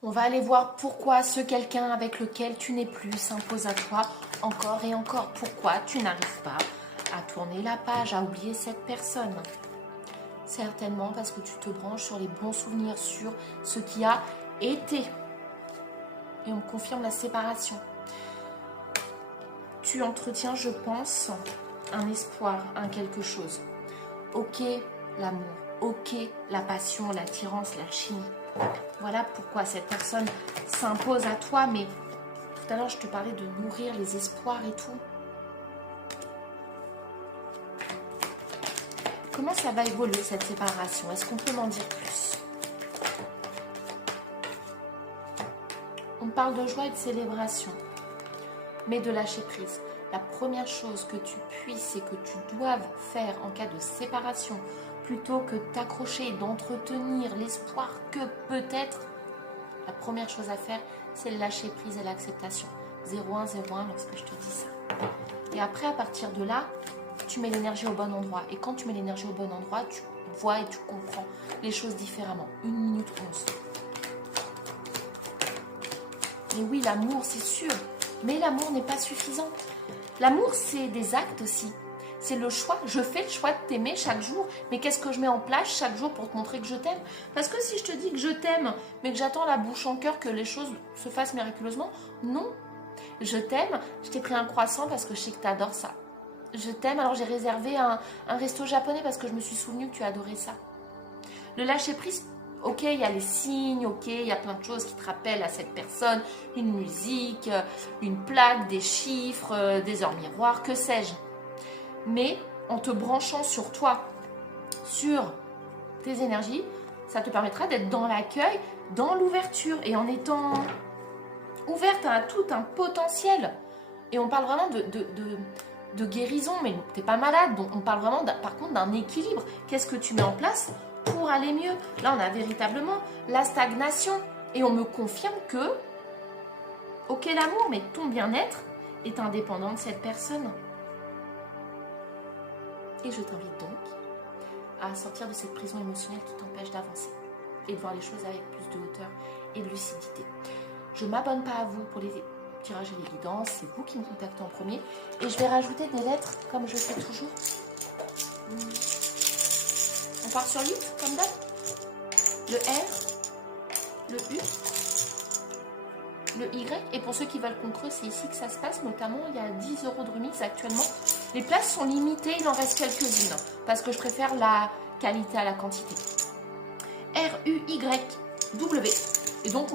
On va aller voir pourquoi ce quelqu'un avec lequel tu n'es plus s'impose à toi encore et encore. Pourquoi tu n'arrives pas à tourner la page, à oublier cette personne. Certainement parce que tu te branches sur les bons souvenirs, sur ce qui a été. Et on me confirme la séparation. Tu entretiens, je pense, un espoir, un quelque chose. Ok, l'amour. Ok, la passion, l'attirance, la chimie. Voilà pourquoi cette personne s'impose à toi. Mais tout à l'heure, je te parlais de nourrir les espoirs et tout. Comment ça va évoluer cette séparation? Est-ce qu'on peut m'en dire plus? On parle de joie et de célébration, mais de lâcher prise. La première chose que tu puisses et que tu doives faire en cas de séparation, plutôt que t'accrocher et d'entretenir l'espoir que peut-être, la première chose à faire, c'est le lâcher prise et l'acceptation. 0101 lorsque je te dis ça. Et après, à partir de là, tu mets l'énergie au bon endroit. Et quand tu mets l'énergie au bon endroit, tu vois et tu comprends les choses différemment. 1 minute 11. Mais oui, l'amour, c'est sûr. Mais l'amour n'est pas suffisant. L'amour, c'est des actes aussi. C'est le choix. Je fais le choix de t'aimer chaque jour. Mais qu'est-ce que je mets en place chaque jour pour te montrer que je t'aime? Parce que si je te dis que je t'aime, mais que j'attends la bouche en cœur que les choses se fassent miraculeusement, non. Je t'aime, je t'ai pris un croissant parce que je sais que tu adores ça. Je t'aime, alors j'ai réservé un resto japonais parce que je me suis souvenu que tu adorais ça. Le lâcher prise, ok, il y a les signes, ok, il y a plein de choses qui te rappellent à cette personne, une musique, une plaque, des chiffres, des heures miroirs, que sais-je. Mais en te branchant sur toi, sur tes énergies, ça te permettra d'être dans l'accueil, dans l'ouverture et en étant ouverte à tout un potentiel. Et on parle vraiment de guérison, mais t'es pas malade, donc on parle vraiment par contre d'un équilibre. Qu'est-ce que tu mets en place pour aller mieux? Là, on a véritablement la stagnation et on me confirme que, ok, l'amour, mais ton bien-être est indépendant de cette personne. Et je t'invite donc à sortir de cette prison émotionnelle qui t'empêche d'avancer et de voir les choses avec plus de hauteur et de lucidité. Je ne m'abonne pas à vous pour les tirages et les guidances, c'est vous qui me contactez en premier. Et je vais rajouter des lettres, comme je fais toujours. On part sur 8, comme d'hab. Le R, le U, le Y. Et pour ceux qui veulent qu'on creuse, c'est ici que ça se passe. Notamment, il y a 10 € de remise actuellement. Les places sont limitées, il en reste quelques-unes. Parce que je préfère la qualité à la quantité. R, U, Y, W. Et donc,